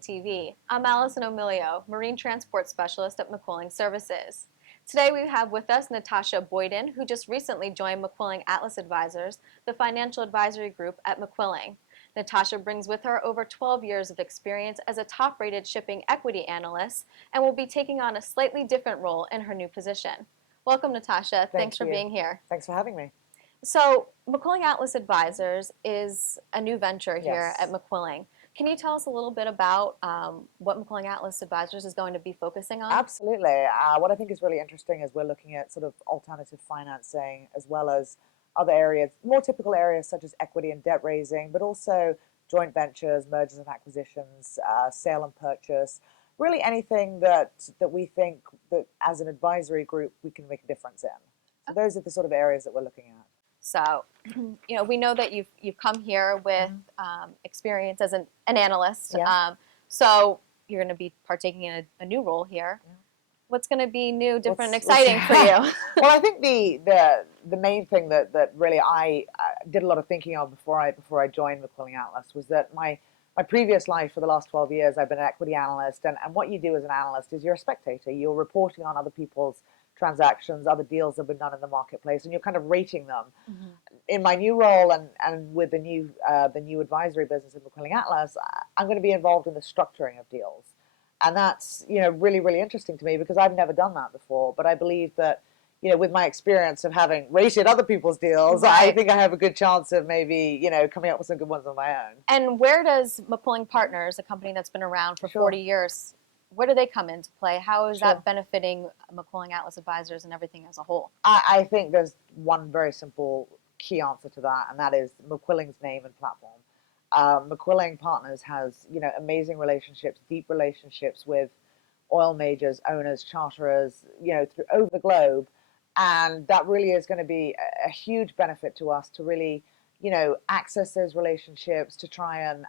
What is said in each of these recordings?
McQuilling TV. I'm Allison O'Milio, Marine Transport Specialist at McQuilling Services. Today we have with us Natasha Boyden, who just recently joined McQuilling Atlas Advisors, the financial advisory group at McQuilling. Natasha brings with her over 12 years of experience as a top-rated shipping equity analyst and will be taking on a slightly different role in her new position. Welcome, Natasha. Thanks for being here. Thanks for having me. So, McQuilling Atlas Advisors is a new venture here Yes. at McQuilling. Can you tell us a little bit about what McQuilling Atlas Advisors is going to be focusing on? Absolutely. What I think is really interesting is we're looking at sort of alternative financing as well as other areas, more typical areas such as equity and debt raising, but also joint ventures, mergers and acquisitions, sale and purchase, really anything that we think that as an advisory group we can make a difference in. So those are the sort of areas that we're looking at. So, we know that you've come here with experience as an analyst. Yeah. So you're going to be partaking in a new role here. Yeah. What's going to be new, different, and exciting for you? Well, I think the main thing that really I did a lot of thinking of before I joined McQuilling Atlas was that my previous life for the last 12 years I've been an equity analyst, and what you do as an analyst is you're a spectator. You're reporting on other people's transactions, other deals that have been done in the marketplace, and you're kind of rating them. Mm-hmm. In my new role and with the new advisory business at McQuilling Atlas, I'm going to be involved in the structuring of deals. And that's, really, really interesting to me because I've never done that before. But I believe that, with my experience of having rated other people's deals, right, I think I have a good chance of maybe, coming up with some good ones on my own. And where does McQuilling Partners, a company that's been around for 40 years, where do they come into play? How is that benefiting McQuilling Atlas Advisors and everything as a whole? I think there's one very simple key answer to that, and that is McQuilling's name and platform. McQuilling Partners has, amazing relationships, deep relationships with oil majors, owners, charterers, over the globe. And that really is going to be a huge benefit to us to really, access those relationships, to try and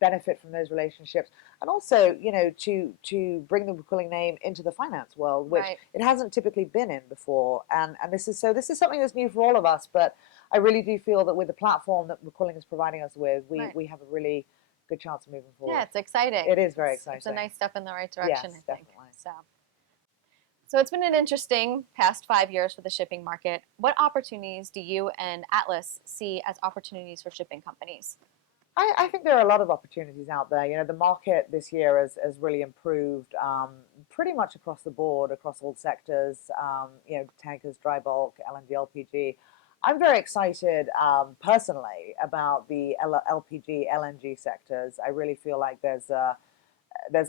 benefit from those relationships, and also, to bring the McQuilling name into the finance world, which it hasn't typically been in before. And this is something that's new for all of us, but I really do feel that with the platform that McQuilling is providing us with, we have a really good chance of moving forward. Yeah, it's exciting. It is very exciting. It's a nice step in the right direction, yes, I think. Definitely. So it's been an interesting past 5 years for the shipping market. What opportunities do you and Atlas see as opportunities for shipping companies? I think there are a lot of opportunities out there. The market this year has really improved pretty much across the board, across all sectors, tankers, dry bulk, LNG, LPG. I'm very excited personally about the LPG, LNG sectors. I really feel like there's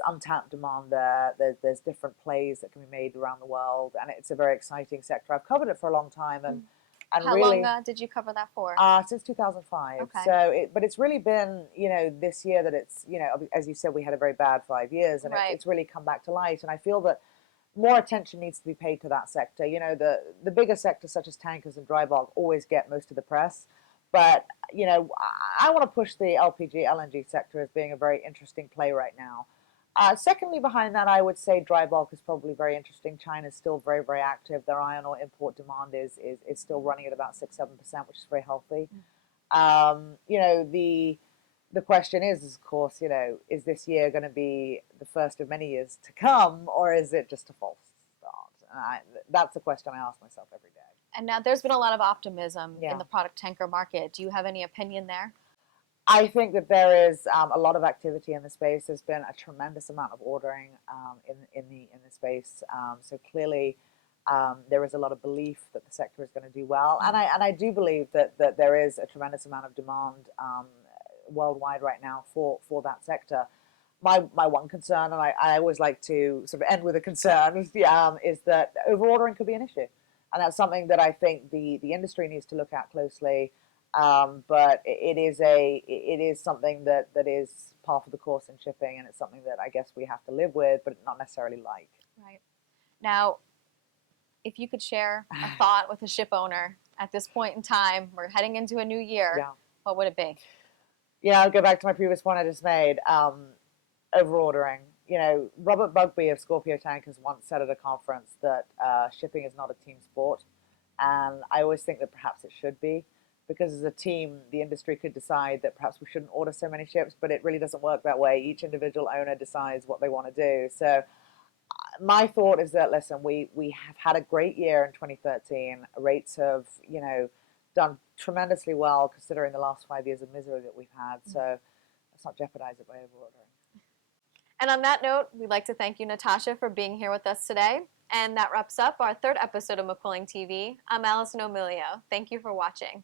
untapped demand there. There's different plays that can be made around the world, and it's a very exciting sector. I've covered it for a long time, and how really, long did you cover that for? Since 2005. Okay. So, but it's really been, this year that it's, as you said, we had a very bad 5 years, and it's really come back to light. And I feel that more attention needs to be paid to that sector. The bigger sectors such as tankers and dry bulk always get most of the press, but I want to push the LPG, LNG sector as being a very interesting play right now. Secondly, behind that, I would say dry bulk is probably very interesting. China's still very, very active. Their iron ore import demand is still running at about 6-7%, which is very healthy. The question is, of course, is this year going to be the first of many years to come, or is it just a false start? That's a question I ask myself every day. And now there's been a lot of optimism in the product tanker market. Do you have any opinion there? I think that there is a lot of activity in the space. There's been a tremendous amount of ordering in the space. So clearly, there is a lot of belief that the sector is going to do well, and I do believe that there is a tremendous amount of demand worldwide right now for that sector. My one concern, and I always like to sort of end with a concern, is that overordering could be an issue, and that's something that I think the industry needs to look at closely. But it is something that is par for the course in shipping, and it's something that I guess we have to live with, but not necessarily like. Right. Now, if you could share a thought with a ship owner at this point in time, we're heading into a new year, what would it be? Yeah, I'll go back to my previous point I just made. Overordering. Robert Bugbee of Scorpio Tankers once said at a conference that shipping is not a team sport, and I always think that perhaps it should be. because as a team, the industry could decide that perhaps we shouldn't order so many ships, but it really doesn't work that way. Each individual owner decides what they want to do. So my thought is that, listen, we have had a great year in 2013. Rates have, done tremendously well considering the last 5 years of misery that we've had. So let's not jeopardize it by overordering. And on that note, we'd like to thank you, Natasha, for being here with us today. And that wraps up our third episode of McQuilling TV. I'm Allison O'Milio. Thank you for watching.